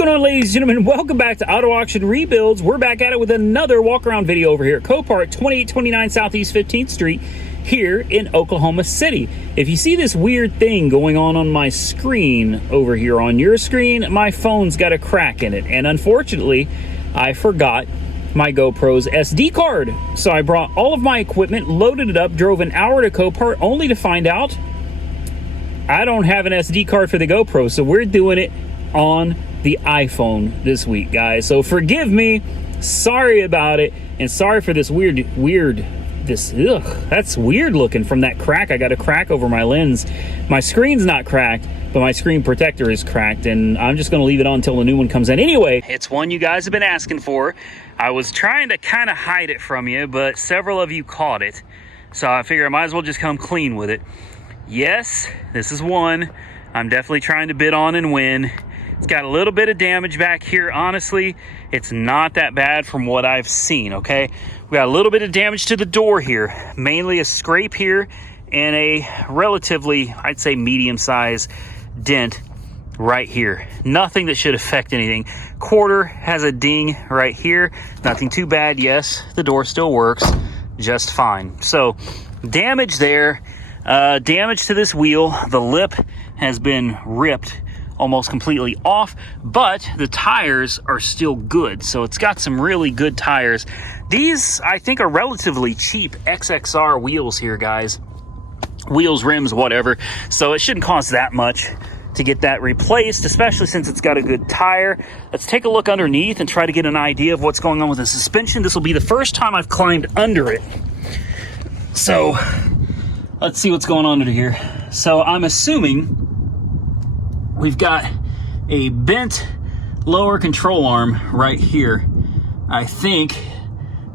going on, ladies and gentlemen? Welcome back to Auto Auction Rebuilds. We're back at it with another walk-around video over here at Copart, 2829 Southeast 15th Street here in Oklahoma City. If you see this weird thing going on my screen over here on your screen, my phone's got a crack in it. And unfortunately, I forgot my GoPro's SD card. So I brought all of my equipment, loaded it up, drove an hour to Copart, only to find out I don't have an SD card for the GoPro. So we're doing it on the iPhone this week, guys. So forgive me, sorry about it, and sorry for this that's weird looking from that crack. I got a crack over my lens. My screen's not cracked, but my screen protector is cracked, and I'm just gonna leave it on until the new one comes in. Anyway, it's one you guys have been asking for. I was trying to kind of hide it from you, but several of you caught it, so I figure I might as well just come clean with it. Yes, this is one I'm definitely trying to bid on and win. It's got a little bit of damage back here. Honestly, it's not that bad from what I've seen, okay? We got a little bit of damage to the door here, mainly a scrape here and a relatively, I'd say, medium-sized dent right here. Nothing that should affect anything. Quarter has a ding right here. Nothing too bad. Yes, the door still works just fine. So, damage there. Damage to this wheel. The lip has been ripped almost completely off, but the tires are still good. So it's got some really good tires. These, I think, are relatively cheap XXR wheels here, guys. Wheels, rims, whatever. So it shouldn't cost that much to get that replaced, especially since it's got a good tire. Let's take a look underneath and try to get an idea of what's going on with the suspension. This will be the first time I've climbed under it. So let's see what's going on under here. So I'm assuming we've got a bent lower control arm right here. I think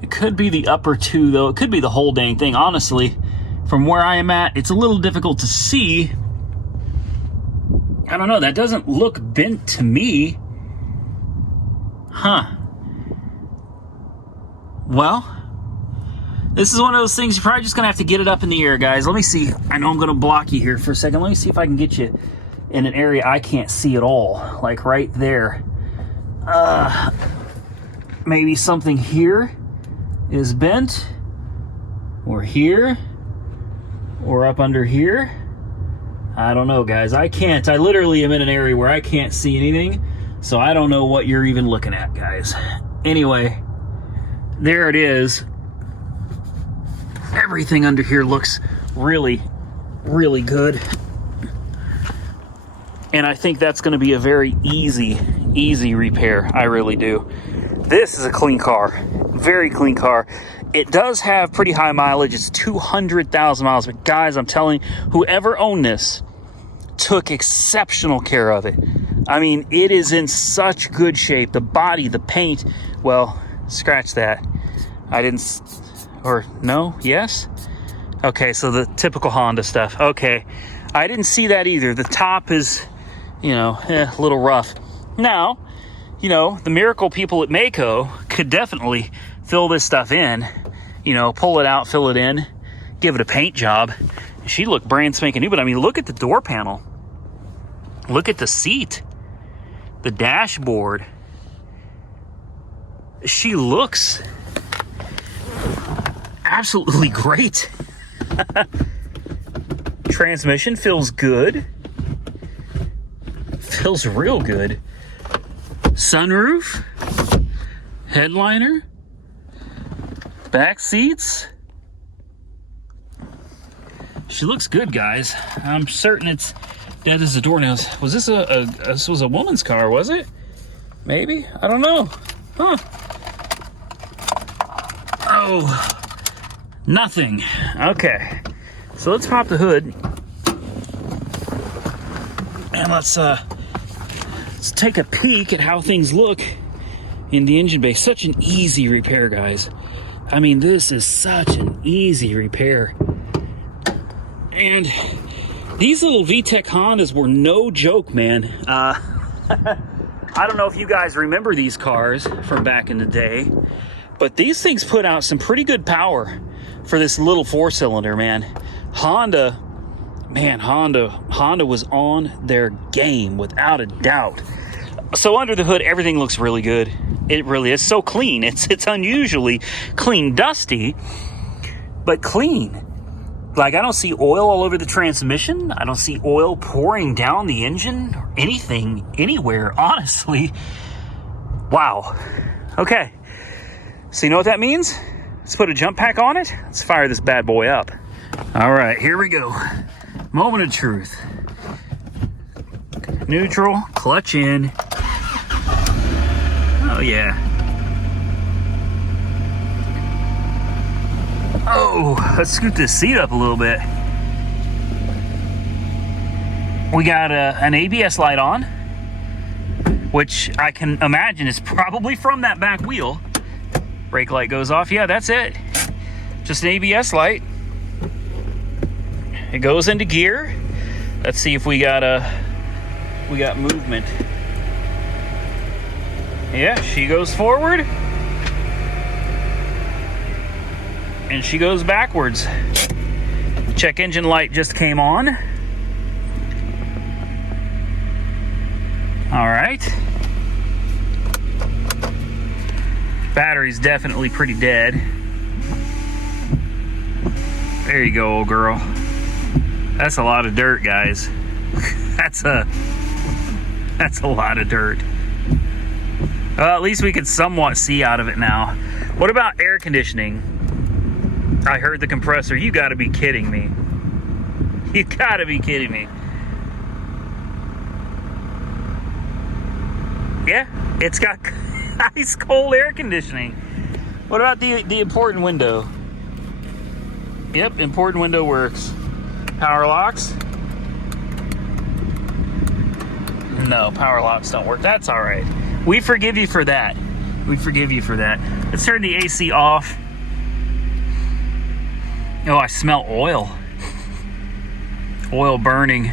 it could be the upper two, though. It could be the whole dang thing. Honestly, from where I am at, it's a little difficult to see. I don't know. That doesn't look bent to me. Huh. Well, this is one of those things you're probably just going to have to get it up in the air, guys. Let me see. I know I'm going to block you here for a second. Let me see if I can get you in an area I can't see at all, like right there. Maybe something here is bent, or here, or up under here. I don't know, guys. I literally am in an area where I can't see anything, so I don't know what you're even looking at, guys. Anyway, there it is. Everything under here looks really, really good. And I think that's going to be a very easy repair. I really do. This is a clean car. Very clean car. It does have pretty high mileage. It's 200,000 miles. But guys, I'm telling you, whoever owned this took exceptional care of it. I mean, it is in such good shape. The body, the paint. Well, scratch that. I didn't... Or no? Yes? Okay, so the typical Honda stuff. Okay. I didn't see that either. The top is, a little rough. Now, the miracle people at Mako could definitely fill this stuff in, pull it out, fill it in, give it a paint job. She looked brand spanking new, but I mean, look at the door panel. Look at the seat, the dashboard. She looks absolutely great. Transmission feels good. Feels real good. Sunroof, headliner, back seats. She looks good, guys. I'm certain it's dead as a doornail. Was this this was a woman's car, was it? Maybe? I don't know. Huh. Oh, nothing. Okay. So let's pop the hood. And let's take a peek at how things look in the engine bay. Such an easy repair, guys. I mean, this is such an easy repair. And these little VTEC Hondas were no joke, man. I don't know if you guys remember these cars from back in the day, but these things put out some pretty good power for this little four-cylinder, man. Honda was on their game without a doubt. So under the hood, everything looks really good. It really is so clean. It's unusually clean, dusty, but clean. Like, I don't see oil all over the transmission. I don't see oil pouring down the engine or anything anywhere, honestly. Wow. Okay. So you know what that means? Let's put a jump pack on it. Let's fire this bad boy up. All right, here we go. Moment of truth. Neutral, clutch in. Oh, yeah. Oh, let's scoot this seat up a little bit. We got an ABS light on, which I can imagine is probably from that back wheel. Brake light goes off. Yeah, that's it. Just an ABS light. It goes into gear. Let's see if we got movement. Yeah, she goes forward. And she goes backwards. Check engine light just came on. All right. Battery's definitely pretty dead. There you go, old girl. That's a lot of dirt, guys. That's a lot of dirt. Well, at least we can somewhat see out of it now. What about air conditioning? I heard the compressor. You gotta be kidding me. You gotta be kidding me. Yeah, it's got ice cold air conditioning. What about the important window? Yep, important window works. Power locks? No, power locks don't work. That's all right. We forgive you for that. We forgive you for that. Let's turn the AC off. Oh, I smell oil. Oil burning.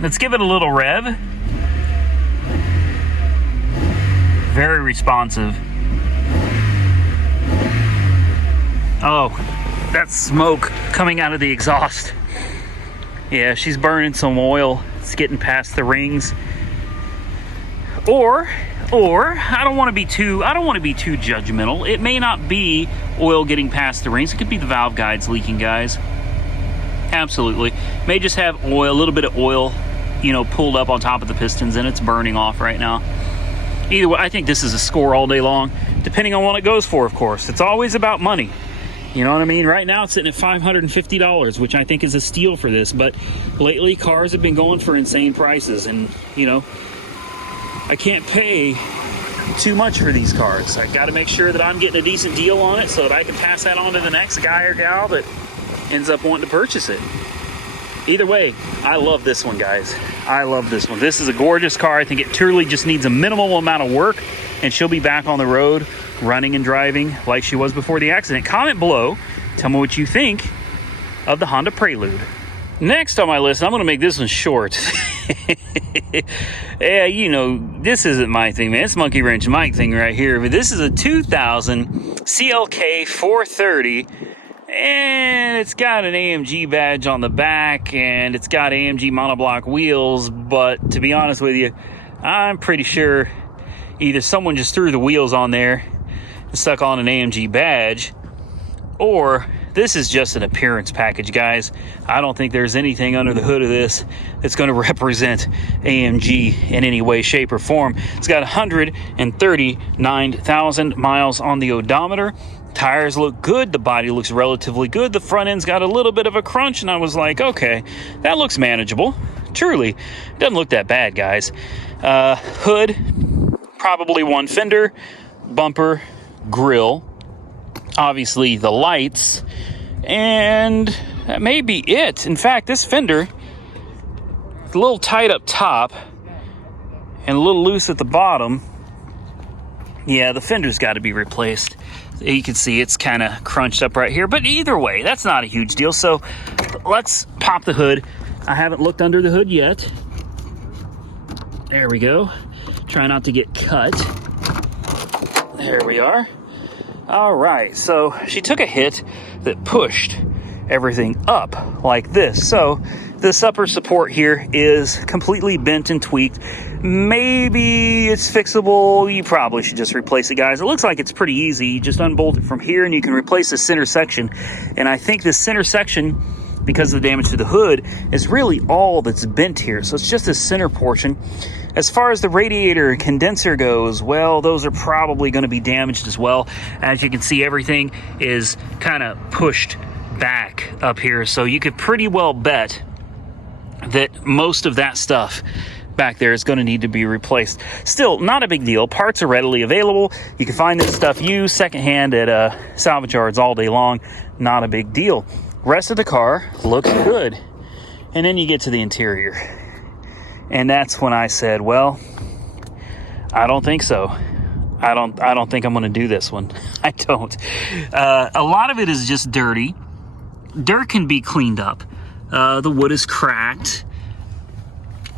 Let's give it a little rev. Very responsive. Oh, that's smoke coming out of the exhaust. Yeah, she's burning some oil. It's getting past the rings. Or I don't want to be too judgmental. It may not be oil getting past the rings. It could be the valve guides leaking, guys. Absolutely. May just have oil, a little bit of oil, pulled up on top of the pistons, and it's burning off right now. Either way, I think this is a score all day long, depending on what it goes for, of course. It's always about money. You know what I mean? Right now it's sitting at $550, which I think is a steal for this. But lately cars have been going for insane prices, and I can't pay too much for these cars. I got to make sure that I'm getting a decent deal on it so that I can pass that on to the next guy or gal that ends up wanting to purchase it. Either way, I love this one, guys. I love this one. This is a gorgeous car. I think it truly just needs a minimal amount of work, and she'll be back on the road running and driving like she was before the accident. Comment below. Tell me what you think of the Honda Prelude. Next on my list, I'm going to make this one short. Yeah, this isn't my thing, man. It's Monkey Wrench Mike thing right here. But this is a 2000 CLK 430. And it's got an AMG badge on the back. And it's got AMG monoblock wheels. But to be honest with you, I'm pretty sure either someone just threw the wheels on there and stuck on an AMG badge, or this is just an appearance package, guys. I don't think there's anything under the hood of this that's going to represent AMG in any way, shape, or form. It's got 139,000 miles on the odometer. Tires look good. The body looks relatively good. The front end's got a little bit of a crunch, and I was like, okay, that looks manageable. Truly, it doesn't look that bad, guys. Hood, probably one fender, bumper, grill, obviously the lights, and that may be it. In fact, this fender is a little tight up top and a little loose at the bottom. Yeah, the fender's got to be replaced. You can see it's kind of crunched up right here, but either way, that's not a huge deal. So let's pop the hood. I haven't looked under the hood yet. There we go. Try not to get cut. There we are. All right, so she took a hit that pushed everything up like this. So This upper support here is completely bent and tweaked. Maybe it's fixable. You probably should just replace it, guys. It looks like it's pretty easy. You just unbolt it from here and you can replace the center section. And I think this center section, because of the damage to the hood, is really all that's bent here. So it's just this center portion. As far as the radiator and condenser goes, well, those are probably going to be damaged as well. As you can see, everything is kind of pushed back up here. So you could pretty well bet that most of that stuff back there is going to need to be replaced. Still, not a big deal. Parts are readily available. You can find this stuff used secondhand at salvage yards all day long. Not a big deal. Rest of the car looks good. And then you get to the interior. And that's when I said, well, I don't think so. I don't think I'm going to do this one. I don't. A lot of it is just dirty. Dirt can be cleaned up. The wood is cracked.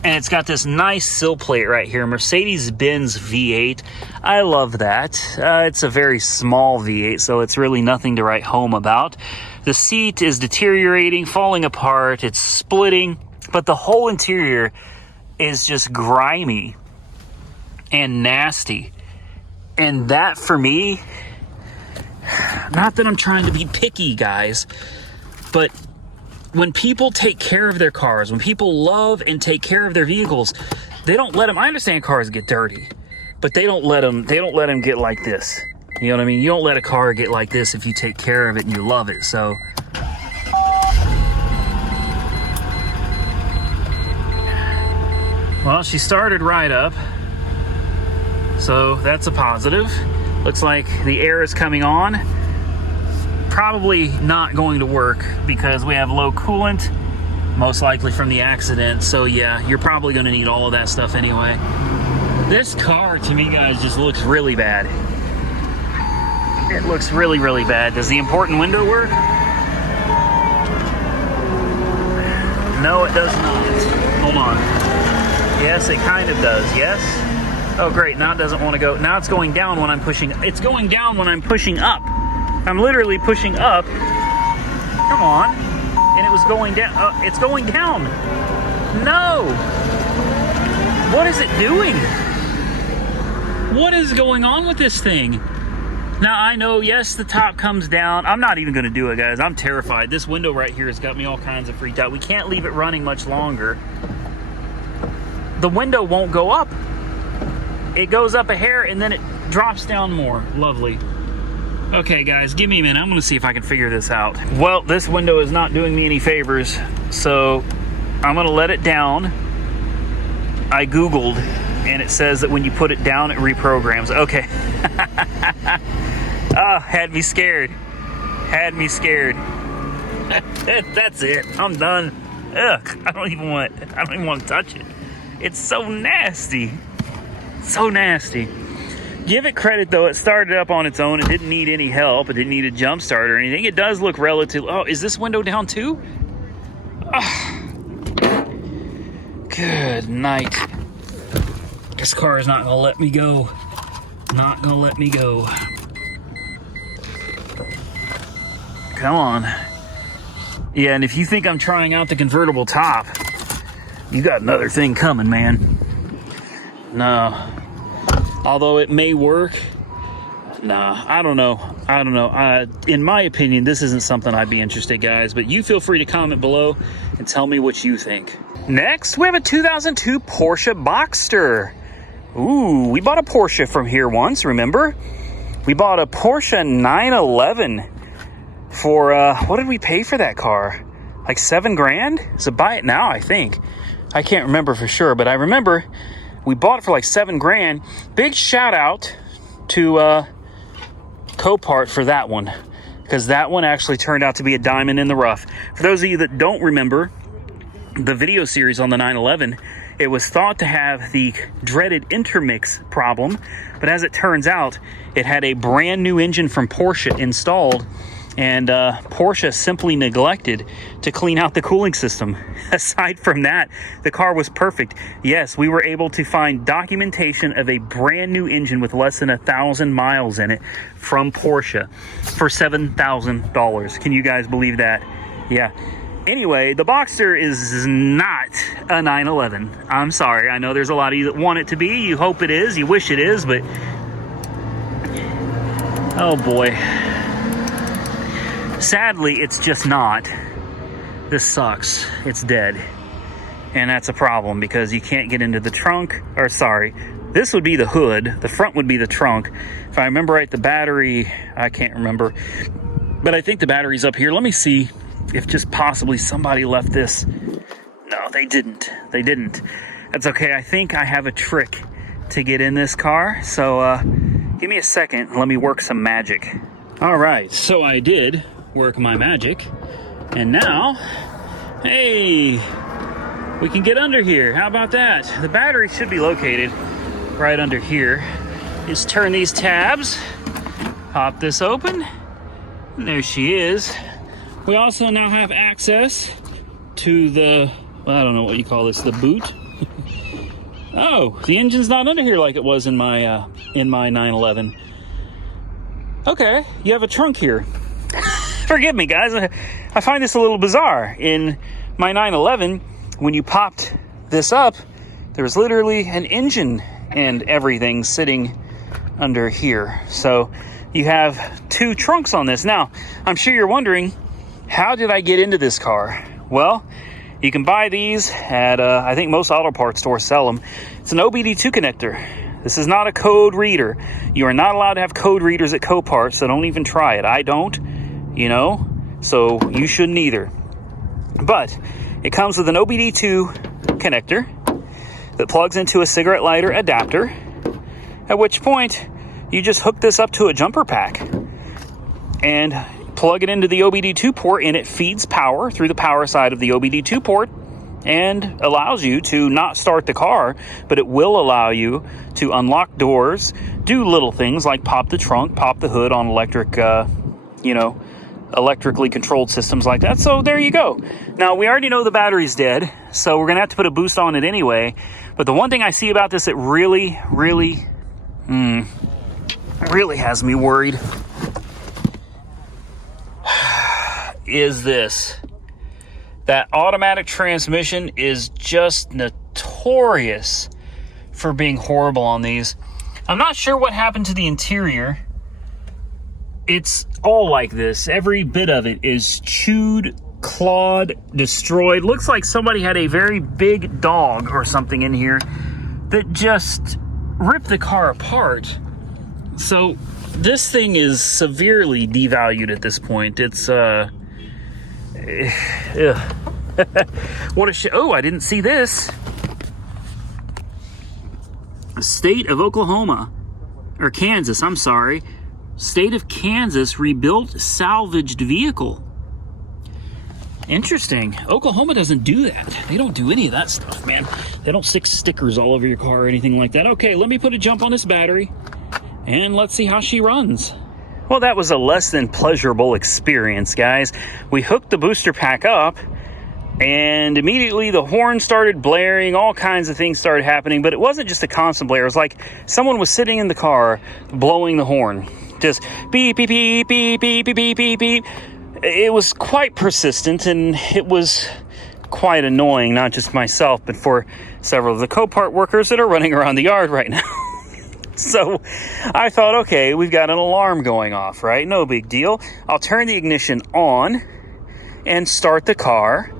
And it's got this nice sill plate right here, Mercedes-Benz V8. I love that. It's a very small V8, so it's really nothing to write home about. The seat is deteriorating, falling apart, it's splitting, but the whole interior is just grimy and nasty. And that, for me, not that I'm trying to be picky, guys, but when people take care of their cars, when people love and take care of their vehicles, they don't let them. I understand cars get dirty, but they don't let them get like this. You know what I mean? You don't let a car get like this if you take care of it and you love it. So well, she started right up, so that's a positive. Looks like the air is coming on. Probably not going to work because we have low coolant, most likely from the accident. So yeah, you're probably going to need all of that stuff anyway. This car, to me, guys, just looks really bad. It looks really, really bad. Does the important window work? No, it does not. Hold on. Yes, it kind of does. Yes. Oh, great. Now it doesn't want to go. Now it's going down when I'm pushing. It's going down when I'm pushing up. I'm literally pushing up. Come on. And it was going down. It's going down. No. What is it doing? What is going on with this thing? Now, I know, yes, the top comes down. I'm not even going to do it, guys. I'm terrified. This window right here has got me all kinds of freaked out. We can't leave it running much longer. The window won't go up. It goes up a hair and then it drops down more. Lovely. Okay, guys, give me a minute. I'm going to see if I can figure this out. Well, this window is not doing me any favors, so I'm going to let it down. I Googled, and it says that when you put it down, it reprograms. Okay. Oh, had me scared. Had me scared. That's it. I'm done. Ugh, I don't even want to touch it. It's so nasty. So nasty. Give it credit, though. It started up on its own. It didn't need any help. It didn't need a jump start or anything. It does look relatively... Oh, is this window down too? Oh. Good night. This car is not going to let me go. Not going to let me go. Come on. Yeah, and if you think I'm trying out the convertible top, you got another thing coming, man. No. Although it may work, nah, I don't know. In my opinion, this isn't something I'd be interested, guys. But you feel free to comment below and tell me what you think. Next, we have a 2002 Porsche Boxster. Ooh, we bought a Porsche from here once, remember? We bought a Porsche 911 for, what did we pay for that car? Like $7 grand? So buy it now, I think. I can't remember for sure, but I remember we bought it for like $7 grand. Big shout out to Copart for that one, because that one actually turned out to be a diamond in the rough. For those of you that don't remember the video series on the 911, it was thought to have the dreaded intermix problem, but as it turns out, it had a brand new engine from Porsche installed, and Porsche simply neglected to clean out the cooling system. Aside from that, the car was perfect. Yes, we were able to find documentation of a brand new engine with less than 1,000 miles in it from Porsche for $7,000. Can you guys believe that? Yeah. Anyway, the Boxster is not a 911. I'm sorry. I know there's a lot of you that want it to be. You hope it is. You wish it is, but oh boy. Sadly, it's just not. This sucks. It's dead. And that's a problem because you can't get into the trunk. Or sorry, this would be the hood. The front would be the trunk. If I remember right, the battery, I can't remember. But I think the battery's up here. Let me see if just possibly somebody left this. No, they didn't. They didn't. That's okay. I think I have a trick to get in this car. So give me a second. Let me work some magic. All right. So I did work my magic. And now, hey, we can get under here. How about that? The battery should be located right under here. Just turn these tabs. Pop this open. And there she is. We also now have access to the, well, I don't know what you call this, the boot. Oh, the engine's not under here like it was in my 911. Okay, you have a trunk here. Forgive me, guys. I find this a little bizarre. In my 911, when you popped this up, there was literally an engine and everything sitting under here. So you have two trunks on this. Now, I'm sure you're wondering, how did I get into this car? Well, you can buy these at, I think most auto parts stores sell them. It's an OBD2 connector. This is not a code reader. You are not allowed to have code readers at Copart, so don't even try it. I don't, you know, so you shouldn't either. But it comes with an OBD2 connector that plugs into a cigarette lighter adapter, at which point you just hook this up to a jumper pack and plug it into the OBD2 port, and it feeds power through the power side of the OBD2 port and allows you to not start the car, but it will allow you to unlock doors, do little things like pop the trunk, pop the hood on electric, electrically controlled systems like that. So there you go. Now, we already know the battery's dead, so we're going to have to put a boost on it anyway. But the one thing I see about this that really has me worried is this. That automatic transmission is just notorious for being horrible on these. I'm not sure what happened to the interior. It's all like this. Every bit of it is chewed, clawed, destroyed. Looks like somebody had a very big dog or something in here that just ripped the car apart. So this thing is severely devalued at this point. It's what a oh, I didn't see this. The state of Oklahoma, or Kansas, I'm sorry. State of Kansas rebuilt salvaged vehicle. Interesting. Oklahoma doesn't do that. They don't do any of that stuff, man. They don't stick stickers all over your car or anything like that. Okay, let me put a jump on this battery and let's see how she runs. Well, that was a less than pleasurable experience, guys. We hooked the booster pack up, and immediately the horn started blaring. All kinds of things started happening, but it wasn't just a constant blare. It was like someone was sitting in the car blowing the horn. Just beep, beep, beep, beep, beep, beep, beep, beep, beep. It was quite persistent, and it was quite annoying, not just myself, but for several of the Copart workers that are running around the yard right now. So I thought, okay, we've got an alarm going off, right? No big deal. I'll turn the ignition on and start the car,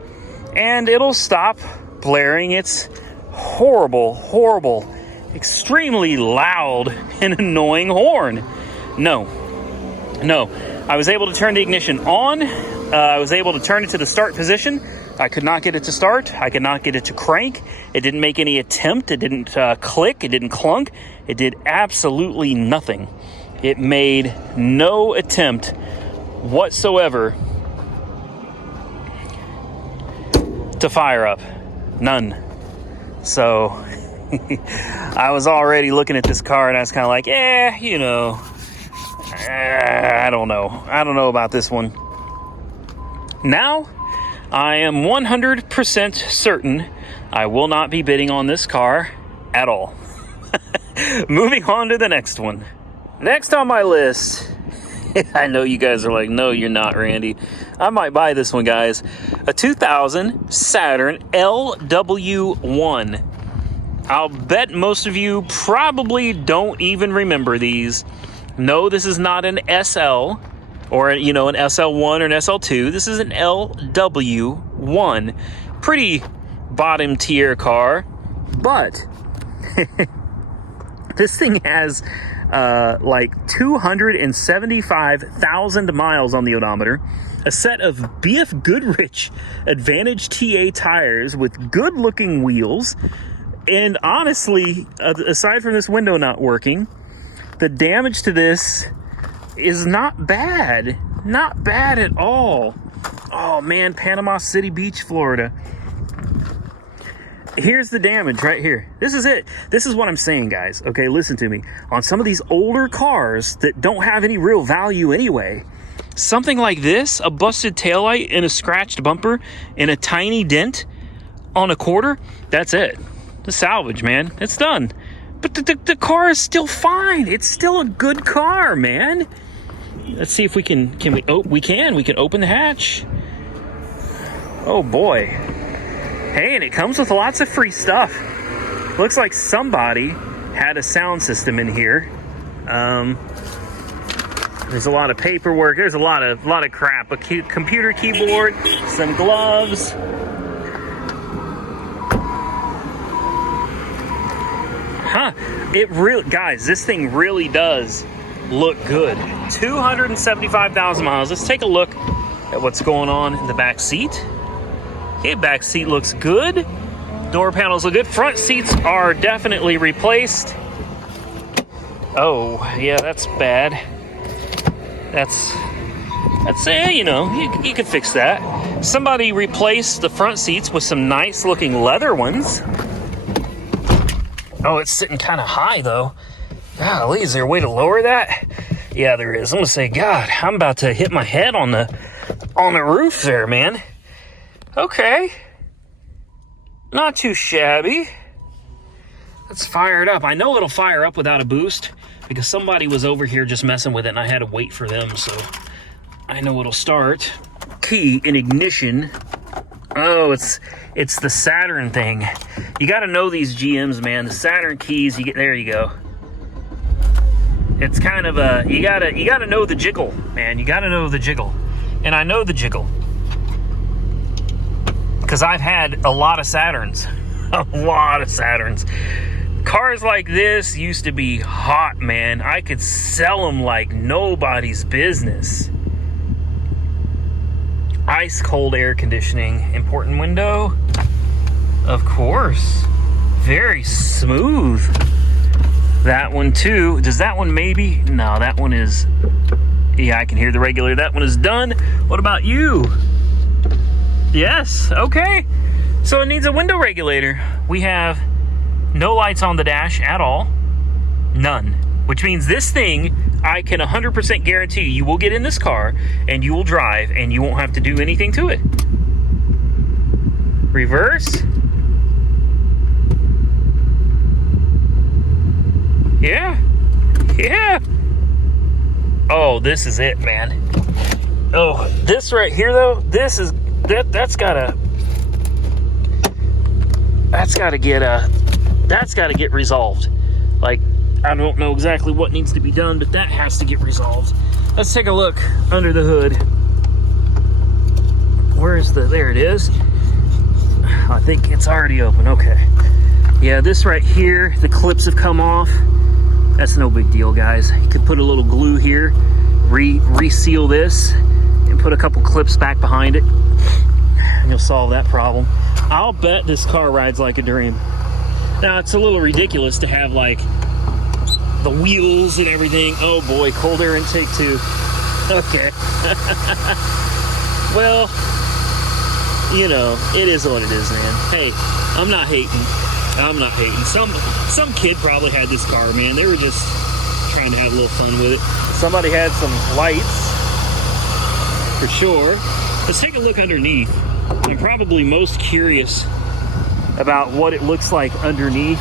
and it'll stop blaring its horrible, extremely loud and annoying horn. No. I was able to turn the ignition on. I was able to turn it to the start position. I could not get it to start. I could not get it to crank. It didn't make any attempt. It didn't click. It didn't clunk. It did absolutely nothing. It made no attempt whatsoever to fire up. None. So I was already looking at this car, and I was kind of like, I don't know. I don't know about this one. Now, I am 100% certain I will not be bidding on this car at all. Moving on to the next one. Next on my list I know you guys are like, no, you're not, Randy. I might buy this one, guys. A 2000 Saturn LW1. I'll bet most of you probably don't even remember these. No, this is not an SL or, you know, an SL1 or an SL2. This is an LW1. Pretty bottom tier car, but this thing has like 275,000 miles on the odometer, a set of BF Goodrich Advantage TA tires with good looking wheels, and honestly, aside from this window not working, the damage to this is not bad. Not bad at all. Oh man, Panama City Beach, Florida. Here's the damage right here. This is it. This is what I'm saying, guys. Okay, listen to me. On some of these older cars that don't have any real value anyway, something like this, a busted taillight and a scratched bumper and a tiny dent on a quarter, that's it. The salvage, man. It's done. But the car is still fine. It's still a good car, man. Let's see if we can we? Oh, we can. We can open the hatch. Oh boy. Hey, and it comes with lots of free stuff. Looks like somebody had a sound system in here. There's a lot of paperwork. There's a lot of crap. A computer keyboard, some gloves. Huh? It really, guys, this thing really does look good. 275,000 miles. Let's take a look at what's going on in the back seat. Okay, back seat looks good. Door panels look good. Front seats are definitely replaced. Oh, yeah, that's bad. That's you know, you could fix that. Somebody replaced the front seats with some nice looking leather ones. Oh, it's sitting kind of high though. Golly, is there a way to lower that? Yeah, there is. I'm gonna say, God, I'm about to hit my head on the roof there, man. Okay. Not too shabby. Let's fire it up. I know it'll fire up without a boost because somebody was over here just messing with it and I had to wait for them, so I know it'll start. Key in ignition. Oh, it's the Saturn thing. You got to know these GMs, man. The Saturn keys, there you go. It's kind of a, you got to know the jiggle, man. You got to know the jiggle. And I know the jiggle because I've had a lot of Saturns. A lot of Saturns. Cars like this used to be hot, man. I could sell them like nobody's business. Ice cold air conditioning. Important window. Of course. Very smooth. That one too. Does that one maybe? No, that one is... Yeah, I can hear the regulator. That one is done. What about you? Yes. Okay. So it needs a window regulator. We have no lights on the dash at all. None. Which means this thing, I can 100% guarantee you will get in this car and you will drive and you won't have to do anything to it. Reverse. Yeah. Yeah. Oh, this is it, man. Oh, this right here though, this is that's gotta get resolved. Like, I don't know exactly what needs to be done, but that has to get resolved. Let's take a look under the hood. There it is. I think it's already open. Okay. Yeah, this right here, the clips have come off. That's no big deal, guys. You could put a little glue here, reseal this, and put a couple clips back behind it, and you'll solve that problem. I'll bet this car rides like a dream. Now, it's a little ridiculous to have, like, the wheels and everything. Oh, boy, cold air intake, too. Okay. Well, you know, it is what it is, man. Hey, I'm not hating. Some kid probably had this car, man. They were just trying to have a little fun with it. Somebody had some lights, for sure. Let's take a look underneath. I'm probably most curious about what it looks like underneath.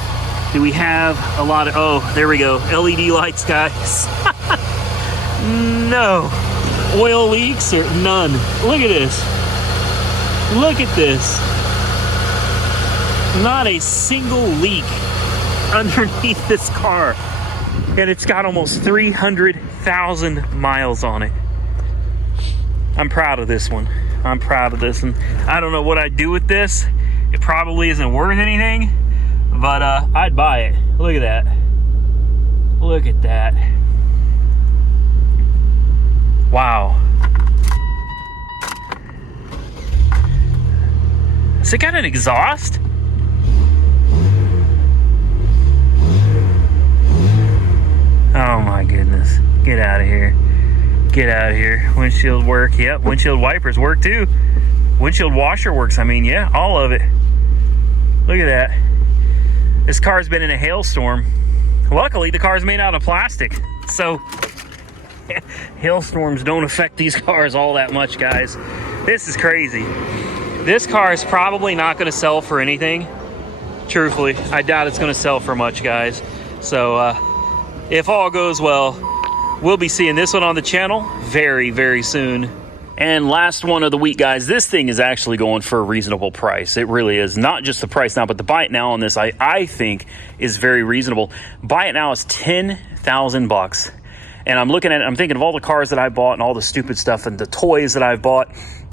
Do we have a lot of, oh, there we go, LED lights, guys. no oil leaks or none. Look at this. Look at this. Not a single leak underneath this car. And it's got almost 300,000 miles on it. I'm proud of this one. I'm proud of this. And I don't know what I'd do with this. It probably isn't worth anything, but I'd buy it. Look at that. Look at that. Wow. Has it got an exhaust? Oh my goodness. Get out of here. Get out of here. Windshield work. Yep, windshield wipers work too. Windshield washer works. I mean, yeah, all of it. Look at that. This car's been in a hailstorm. Luckily, the car's made out of plastic. So, hailstorms don't affect these cars all that much, guys. This is crazy. This car is probably not going to sell for anything. Truthfully, I doubt it's going to sell for much, guys. So, if all goes well, we'll be seeing this one on the channel very, very soon. And last one of the week, guys. This thing is actually going for a reasonable price. It really is. Not just the price now, but the buy it now on this, I think, is very reasonable. Buy it now is $10,000. And I'm looking at it, I'm thinking of all the cars that I bought and all the stupid stuff and the toys that I've bought.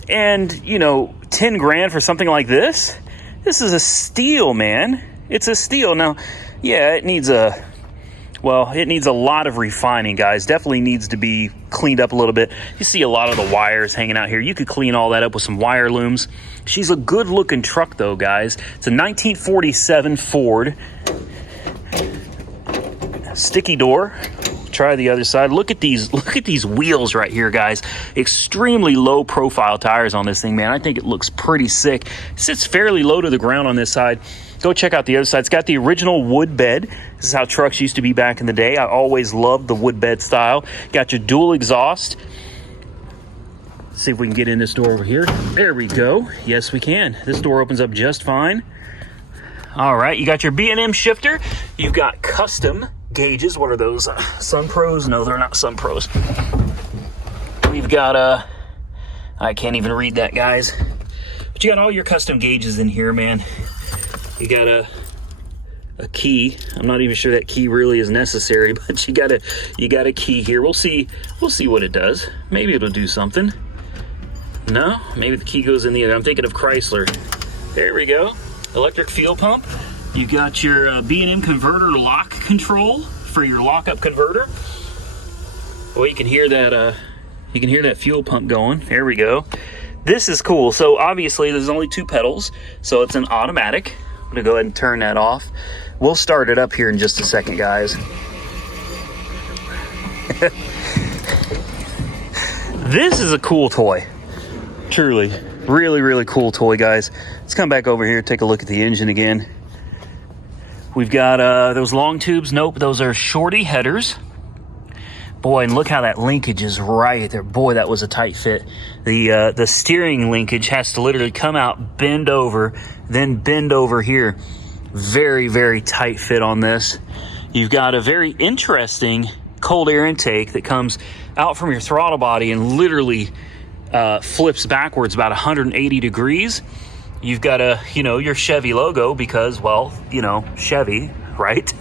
And, you know, 10 grand for something like this? This is a steal, man. It's a steal. Now, yeah, it needs a lot of refining, guys. Definitely needs to be cleaned up a little bit. You see a lot of the wires hanging out here. You could clean all that up with some wire looms. She's a good looking truck though, guys. It's a 1947 Ford. Sticky door. Try the other side. Look at these wheels right here, guys. Extremely low profile tires on this thing, man. I think it looks pretty sick. It sits fairly low to the ground on this side. Go check out the other side. It's got the original wood bed. This is how trucks used to be back in the day. I always loved the wood bed style. Got your dual exhaust. Let's see if we can get in this door over here. There we go. Yes, we can. This door opens up just fine. All right, you got your B&M shifter. You've got custom gauges. What are those? Sun Pros? No, they're not Sun Pros. We've got I can't even read that, guys. But you got all your custom gauges in here, man. You got a key. I'm not even sure that key really is necessary, but you got a key here. We'll see what it does. Maybe it'll do something. No, maybe the key goes in the other. I'm thinking of Chrysler. There we go. Electric fuel pump. You got your B&M converter lock control for your lockup converter. Well, you can hear that. You can hear that fuel pump going. There we go. This is cool. So obviously, there's only 2 pedals, so it's an automatic. I'm gonna go ahead and turn that off. We'll start it up here in just a second, guys. This is a cool toy. Truly. Really, really cool toy, guys. Let's come back over here, take a look at the engine again. We've got those long tubes. Nope, those are shorty headers. Boy, and look how that linkage is right there. Boy, that was a tight fit. The steering linkage has to literally come out, bend over, then bend over here. Very, very tight fit on this. You've got a very interesting cold air intake that comes out from your throttle body and literally flips backwards about 180 degrees. You've got your Chevy logo because, well, Chevy, right?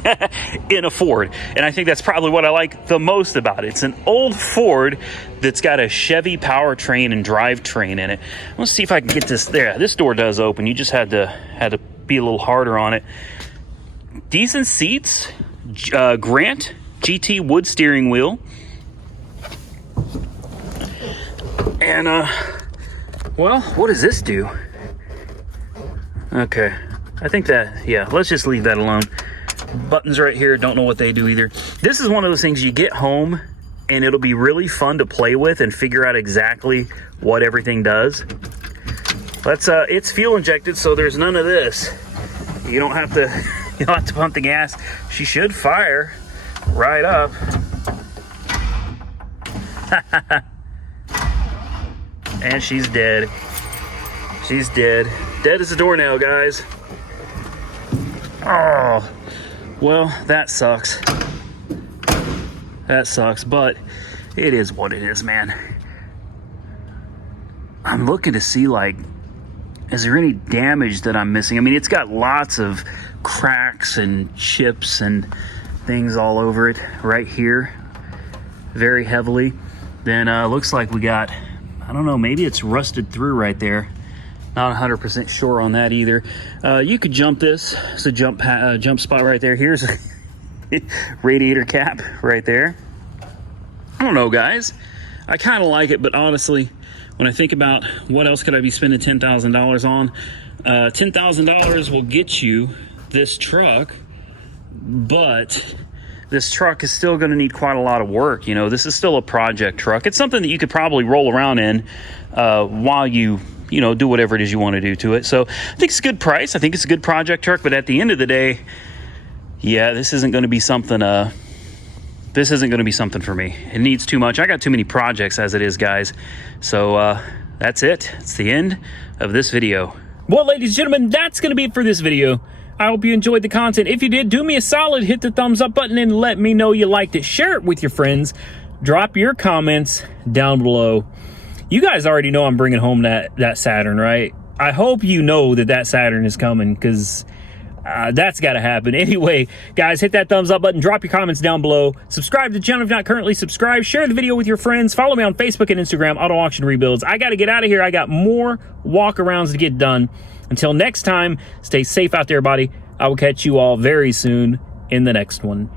In a Ford. And I think that's probably what I like the most about it. It's an old Ford that's got a Chevy powertrain and drivetrain in it. Let's see if I can get this there. This door does open. You just had to be a little harder on it. Decent seats. Grant GT wood steering wheel. And, well, what does this do? Okay. I think that, yeah, let's just leave that alone. Buttons right here, don't know what they do either. This is one of those things you get home and it'll be really fun to play with and figure out exactly what everything does. It's fuel injected, so there's none of this. You don't have to pump the gas. She should fire right up. And she's dead. She's dead. Dead as a doornail, guys. Oh, well, that sucks. That sucks, but it is what it is, man. I'm looking to see, like, is there any damage that I'm missing? I mean, it's got lots of cracks and chips and things all over it right here, very heavily. Then looks like we got, I don't know, maybe it's rusted through right there. Not 100% sure on that either. You could jump this. It's a jump spot right there. Here's a radiator cap right there. I don't know, guys. I kind of like it, but honestly, when I think about what else could I be spending $10,000 on, $10,000 will get you this truck, but this truck is still going to need quite a lot of work. You know, this is still a project truck. It's something that you could probably roll around in while you know, do whatever it is you want to do to it. So I think it's a good price. I think it's a good project truck, but at the end of the day, yeah, this isn't going to be something, this isn't going to be something for me. It needs too much. I got too many projects as it is, guys. So that's it. It's the end of this video. Well, ladies and gentlemen, that's going to be it for this video. I hope you enjoyed the content. If you did, do me a solid, hit the thumbs up button and let me know you liked it. Share it with your friends. Drop your comments down below. You guys already know I'm bringing home that Saturn, right? I hope you know that Saturn is coming, because that's got to happen. Anyway, guys, hit that thumbs up button. Drop your comments down below. Subscribe to the channel if you're not currently subscribed. Share the video with your friends. Follow me on Facebook and Instagram, Auto Auction Rebuilds. I got to get out of here. I got more walk-arounds to get done. Until next time, stay safe out there, buddy. I will catch you all very soon in the next one.